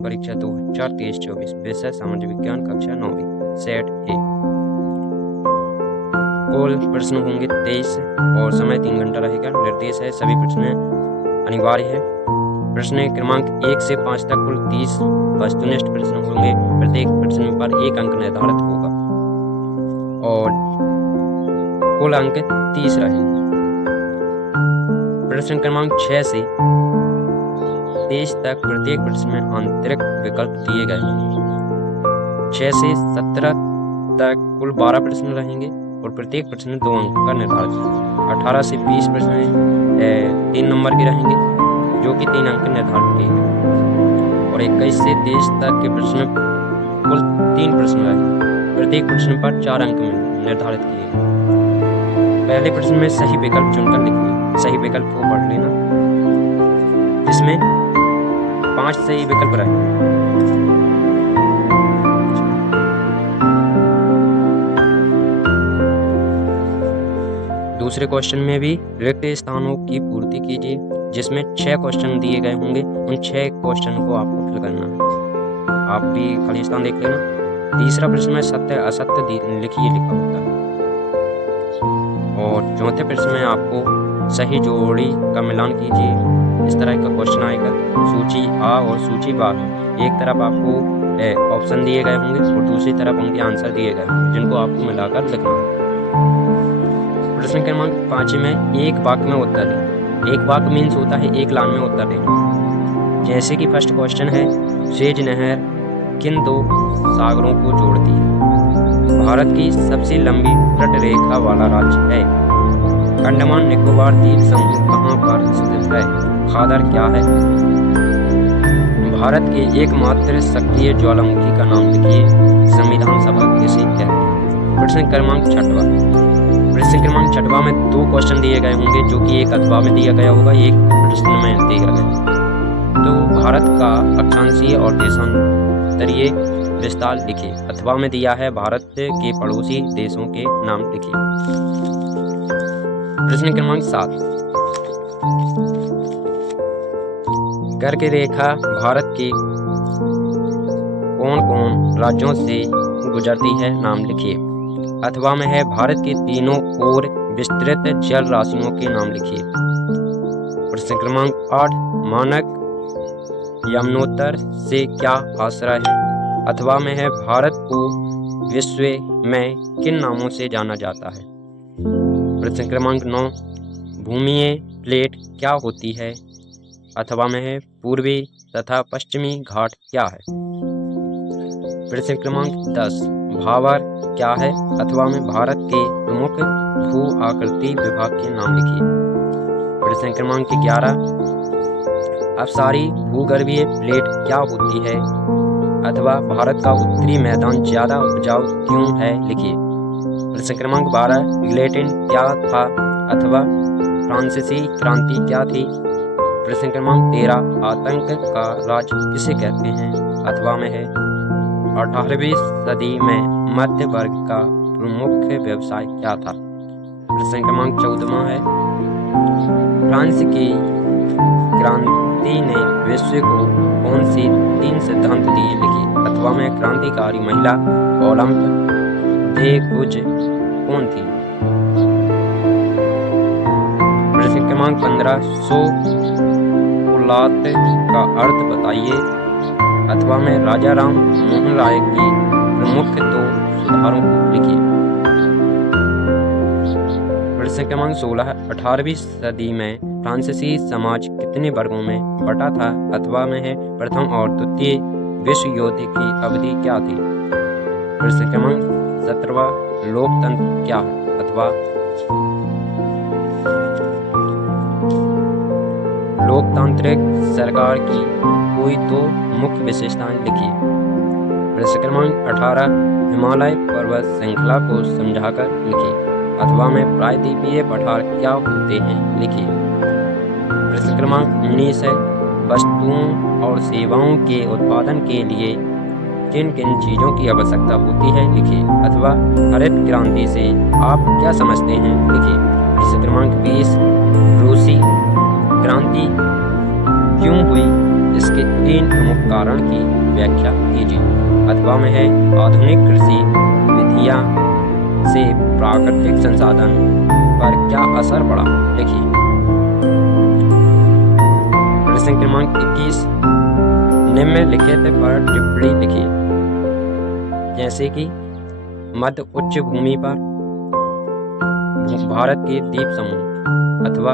परीक्षा 2023-24 विषय सामान्य विज्ञान कक्षा 9वीं सेट ए। कुल प्रश्न होंगे 23 और समय 3 घंटा रहेगा। निर्देश है सभी प्रश्न अनिवार्य है। प्रश्न क्रमांक 1 से 5 तक कुल 30 वस्तुनिष्ठ प्रश्न होंगे। प्रत्येक प्रश्न पर 1 अंक निर्धारित होगा और कुल अंक 30 रहेंगे। प्रश्न क्रमांक 6 से 23 तक प्रत्येक प्रश्न में आंतरिक विकल्प दिए गए हैं। 6 से 17 तक कुल 12 प्रश्न रहेंगे और प्रत्येक प्रश्न 2 अंक का निर्धारित है। 18 से 20 प्रश्न 3 नंबर के रहेंगे जो कि 3 अंक निर्धारित किए गए और 21 से 23 तक के प्रश्न कुल 3 प्रश्न रहेंगे। प्रत्येक प्रश्न पर 4 अंक निर्धारित किए गए। पहले प्रश्न में सही विकल्प चुनकर लिखिए। सही विकल्प को पढ़ लेना, जिसमें 5 सही विकल्प रहेंगे। दूसरे क्वेश्चन में भी रिक्त स्थानों की पूर्ति कीजिए, जिसमें 6 क्वेश्चन दिए गए होंगे। उन 6 क्वेश्चन को आपको फिल करना है। आप भी खाली स्थान देख लेना। तीसरा प्रश्न में सत्य असत्य लिखिए लिखा होता है और चौथे प्रश्न में आपको सही जोड़ी का मिलान कीजिए। इस तरह का क्वेश्चन आएगा। सूची आ और सूची बा, एक तरफ आपको ऑप्शन दिए गए होंगे और दूसरी तरफ उनके आंसर दिए गए होंगे, जिनको आपको मिलाकर लिखना है। प्रश्न क्रमांक 5 में एक वाक्य में उत्तर दें। एक वाक्य मीन्स होता है एक लाइन में उत्तर दें। जैसे कि फर्स्ट क्वेश्चन है, सेज नहर किन 2 सागरों को जोड़ती है? भारत की सबसे लंबी तट रेखा वाला राज्य है। अंडमान निकोबार द्वीप समूह कहाँ पर स्थित है? खादर क्या है? भारत के एकमात्र सक्रिय ज्वालामुखी का नाम लिखिए। संविधान सभा किसे कहते हैं? प्रश्न क्रमांक 6वां। प्रश्न क्रमांक 6वां में 2 क्वेश्चन दिए गए होंगे, जो कि एक अथवा में दिया गया होगा, एक प्रश्न में दिया गया। तो भारत का अक्षांशीय और देशांतरीय विस्तार लिखिए। अथवा में दिया है भारत के पड़ोसी देशों के नाम लिखिए। प्रश्न क्रमांक 7। कर्क रेखा भारत के कौन कौन राज्यों से गुजरती है? नाम लिखिए। अथवा में है भारत के तीनों ओर विस्तृत जल राशियों के नाम लिखिए। प्रश्न क्रमांक 8। मानक यमुनोत्तर से क्या आश्रय है? अथवा में है भारत को विश्व में किन नामों से जाना जाता है? प्रश्न क्रमांक 9। भूमीय प्लेट क्या होती है? अथवा में है पूर्वी तथा पश्चिमी घाट क्या है? प्रश्न क्रमांक 10। भावर क्या है? अथवा में भारत के प्रमुख भू आकृति विभाग के नाम लिखिए। प्रश्न क्रमांक 11। अपसारी भूगर्भीय प्लेट क्या होती है? अथवा भारत का उत्तरी मैदान ज्यादा उपजाऊ क्यों है? लिखिए। प्रश्न क्रमांक 12। गिलेटिन क्या था? अथवा फ्रांसीसी क्रांति क्या थी? प्रश्न क्रमांक 13। आतंक का राज किसे कहते हैं? अथवा में है 18वीं सदी में मध्य वर्ग का प्रमुख व्यवसाय क्या था? प्रश्न क्रमांक 14वां है, फ्रांस की क्रांति ने विश्व को कौन सी 3 सिद्धांत दिए? लिखिए। अथवा में क्रांतिकारी महिला ओलंप दे गुज कौन थी? प्रश्न क्रमांक 15। सो कुलात का अर्थ बताइए। अथवा में राजा राम मोहन राय की प्रमुख 2 सुधारों को लिखिए। प्रश्न क्रमांक 16। 18वीं सदी में फ्रांसीसी समाज कितने वर्गों में बटा था? अथवा में है प्रथम और द्वितीय विश्व युद्ध की अवधि क्या थी? प्रश्न क्रमांक 17वां। लोकतंत्र क्या है? अथवा लोकतांत्रिक सरकार की कोई 2 मुख्य विशेषताएं लिखिए। प्रश्न क्रमांक 18। हिमालय पर्वत श्रृंखला को समझाकर लिखिए। अथवा में प्रायद्वीपीय पठार क्या होते हैं? लिखिए। प्रश्न क्रमांक 19 है, वस्तुओं और सेवाओं के उत्पादन के लिए किन किन चीज़ों की आवश्यकता होती है? लिखिए। अथवा हरित क्रांति से आप क्या समझते हैं? लिखिए। प्रश्न क्रमांक 20। रूसी क्रांति क्यों हुई? इसके 3 प्रमुख कारण की व्याख्या कीजिए। अथवा में है आधुनिक कृषि विधियां से प्राकृतिक संसाधन पर क्या असर पड़ा, लिखिए। प्रश्न क्रमांक 21 निम्नलिखित पर टिप्पणी लिखिए। जैसे कि मध्य उच्च भूमि पर भारत के द्वीप समूह अथवा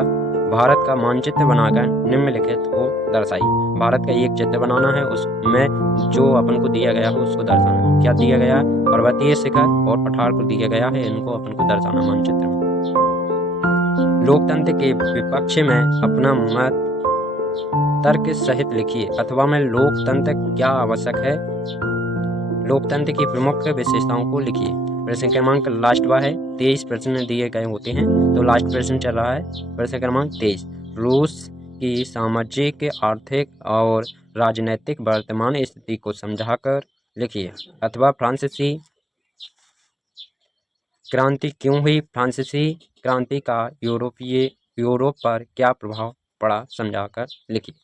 भारत का मानचित्र बनाकर निम्नलिखित को दर्शाइए। भारत का एक चित्र बनाना है, उसमें जो अपन को दिया गया हो उसको दर्शाना है। क्या दिया गया है? पर्वतीय शिखर और पठार को दिया गया है, इनको अपन को दर्शाना मानचित्र में। लोकतंत्र के विपक्ष में अपना मत तर्क सहित लिखिए। अथवा में लोकतंत्र क्या आवश्यक है, लोकतंत्र की प्रमुख विशेषताओं को लिखिए। प्रश्न क्रमांक लास्ट है 23 प्रश्न दिए गए होते हैं, तो लास्ट प्रश्न चल रहा है प्रश्न क्रमांक 23। रूस की सामाजिक, आर्थिक और राजनैतिक वर्तमान स्थिति को समझाकर लिखिए। अथवा फ्रांसीसी क्रांति क्यों हुई, फ्रांसीसी क्रांति का यूरोप पर क्या प्रभाव पड़ा, समझाकर लिखिए।